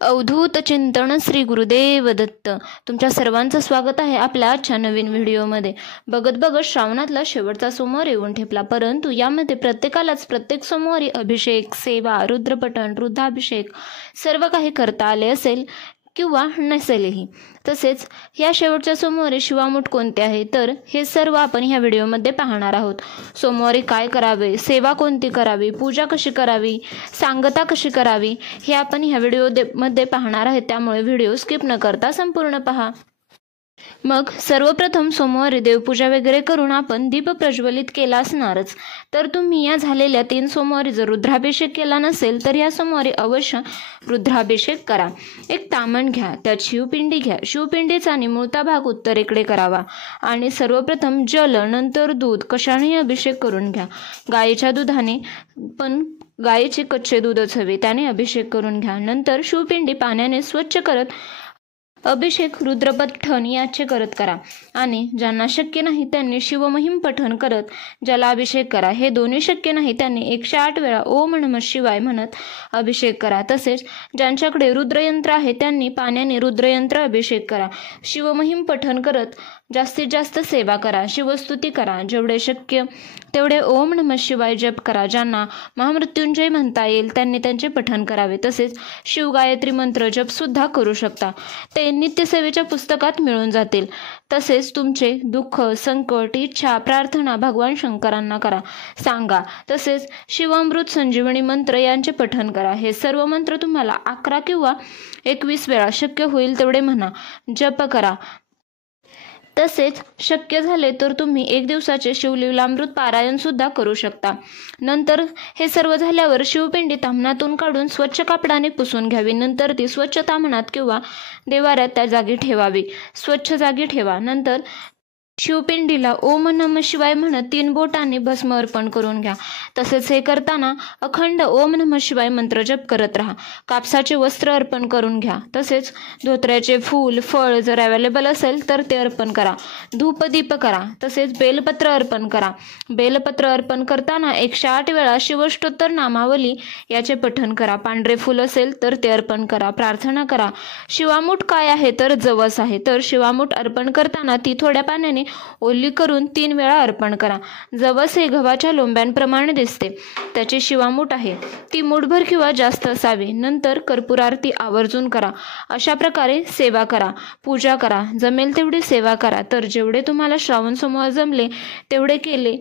अवधूत चिंतन श्री गुरुदेव दत्त. तुमच्या सर्वांचं स्वागत आहे आपल्या आजच्या नवीन व्हिडिओमध्ये. बघत बघत श्रावणातला शेवटचा सोमवार येऊन ठेपला, परंतु यामध्ये प्रत्येकालाच प्रत्येक सोमवारी अभिषेक, सेवा, रुद्रपठण, रुद्राभिषेक सर्व काही करता आले असेल किंवा नसेलही. तसेच या शेवटच्या सोमवारी शिवामूठ कोणते आहे, तर हे सर्व आपण ह्या व्हिडिओमध्ये पाहणार आहोत. सोमवारी काय करावे, सेवा कोणती करावी, पूजा कशी करावी, सांगता कशी करावी, हे आपण ह्या व्हिडिओमध्ये पाहणार आहे. त्यामुळे व्हिडिओ स्किप न करता संपूर्ण पहा. मग सर्वप्रथम सोमवारी देवपूजा वगैरे करून आपण दीप प्रज्वलित केला असणारच. तर तुम्ही या झालेल्या 3 सोमवारी जर रुद्राभिषेक केला नसेल तर या सोमवारी अवश्य रुद्राभिषेक करा. एक तामण घ्या, त्यात शिवपिंडी घ्या. शिवपिंडीचा निमुळता भाग उत्तरेकडे करावा आणि सर्वप्रथम जल नंतर दूध कशानेही अभिषेक करून घ्या. गायीच्या दुधाने, पण गायीचे कच्चे दूधच हवे, त्याने अभिषेक करून घ्या. नंतर शिवपिंडी पाण्याने स्वच्छ करत अभिषेक रुद्रपठण याचे करत करा आणि ज्यांना शक्य नाही त्यांनी शिवमहिम पठण करत जलाभिषेक करा. हे दोन्ही शक्य नाही त्यांनी 108 वेळा ओम नमः शिवाय म्हणत अभिषेक करा. तसेच ज्यांच्याकडे रुद्रयंत्र आहे त्यांनी पाण्याने रुद्रयंत्र अभिषेक करा. शिवमहिम पठण करत जास्तीत जास्त सेवा करा, शिवस्तुती करा. जेवढे शक्य तेवढे ओम नमः शिवाय जप करा. ज्यांना महामृत्युंजय म्हणता येईल त्यांनी त्यांचे पठण करावे. तसेच शिवगायत्री मंत्र जप सुद्धा करू शकता, ते नित्यसेवेच्या पुस्तकात मिळून जातील. तसेच तुमचे दुःख, संकट, इच्छा, प्रार्थना भगवान शंकरांना करा, सांगा. तसेच शिवामृत, संजीवनी मंत्र यांचे पठण करा. हे सर्व मंत्र तुम्हाला 11 किंवा 21 वेळा शक्य होईल तेवढे म्हणा, जप करा. तसेच शक्य झाले तर तुम्ही 1 दिवसाचे शिवलीलामृत पारायण सुद्धा करू शकता. नंतर हे सर्व झाल्यावर शिवपिंडी ताम्हणातून काढून स्वच्छ कापडाने पुसून घ्यावी. नंतर ती स्वच्छ ताम्हणात किंवा देवाऱ्यात त्या जागी ठेवावी, स्वच्छ जागी ठेवा. नंतर शिवपिंडीला ओम नमः शिवाय म्हणत 3 बोटांनी भस्म अर्पण करून घ्या. तसेच हे करताना अखंड ओम नमः शिवाय मंत्र जप करत राहा. कापसाचे वस्त्र अर्पण करून घ्या. तसेच धोत्र्याचे फूल, फळ जर अवेलेबल असेल तर ते अर्पण करा. धूपदीप करा. तसेच बेलपत्र अर्पण करा. बेलपत्र अर्पण करताना 108 वेळा शिवष्टोत्तर नामावली याचे पठण करा. पांढरे फूल असेल तर ते अर्पण करा, प्रार्थना करा. शिवामूठ काय आहे, तर जवस आहे. तर शिवामूठ अर्पण करताना ती थोड्या पाण्याने ओली करून 3 वेळा अर्पण करा. जवस हे गव्हाच्या लोंब्यांप्रमाणे दिसते, त्याची शिवामूठ आहे, ती मूठभर किंवा जास्त असावी. नंतर कर्पूर आरती आवर्जून करा. अशा प्रकारे सेवा करा, पूजा करा. जमेल तेवढी सेवा करा. तर जेवढे तुम्हाला श्रावण सोमवार जमले तेवढे केले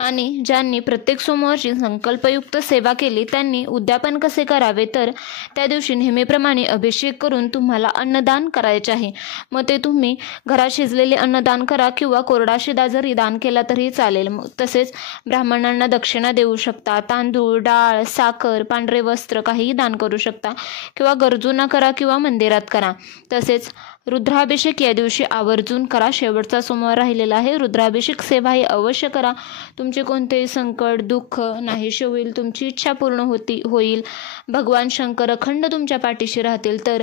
आणि ज्यांनी प्रत्येक सोमवारची संकल्पयुक्त सेवा केली त्यांनी उद्यापन कसे करावे, तर त्या दिवशी नेहमीप्रमाणे अभिषेक करून तुम्हाला अन्नदान करायचे आहे. मग ते तुम्ही घरात शिजलेले अन्नदान करा किंवा कोरडा शिदा जरी दान केला तरी चालेल. तसेच ब्राह्मणांना दक्षिणा देऊ शकता. तांदूळ, डाळ, साखर, पांढरे वस्त्र काहीही दान करू शकता किंवा गरजूंना करा किंवा मंदिरात करा. तसेच रुद्राभिषेक या दिवशी आवर्जून करा. शेवटचा सोमवार राहिलेला आहे. रुद्राभिषेक सेवा ही अवश्य करा. तुमचे कोणतेही संकट, दुःख नाहीसे होईल. तुमची इच्छा पूर्ण होईल. भगवान शंकर अखंड तुमच्या पाठीशी राहतील. तर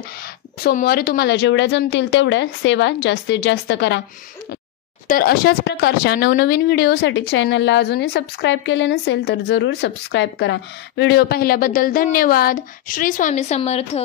सोमवारी तुम्हाला जेवढ्या जमतील तेवढ्या सेवा जास्तीत जास्त करा. तर अशाच प्रकारच्या नवनवीन व्हिडिओसाठी चॅनलला अजूनही सबस्क्राईब केले नसेल तर जरूर सबस्क्राईब करा. व्हिडिओ पाहिल्याबद्दल धन्यवाद. श्री स्वामी समर्थ.